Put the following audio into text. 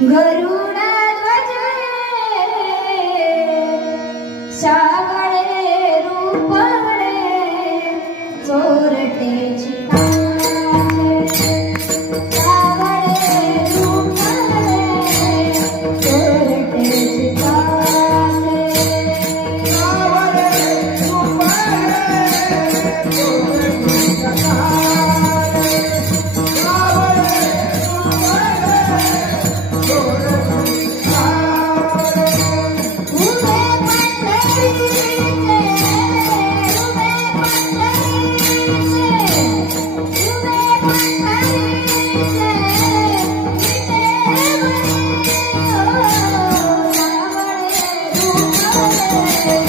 ગરુડા ધ્વજે સાગળે રૂપડે ચોરટે છે Música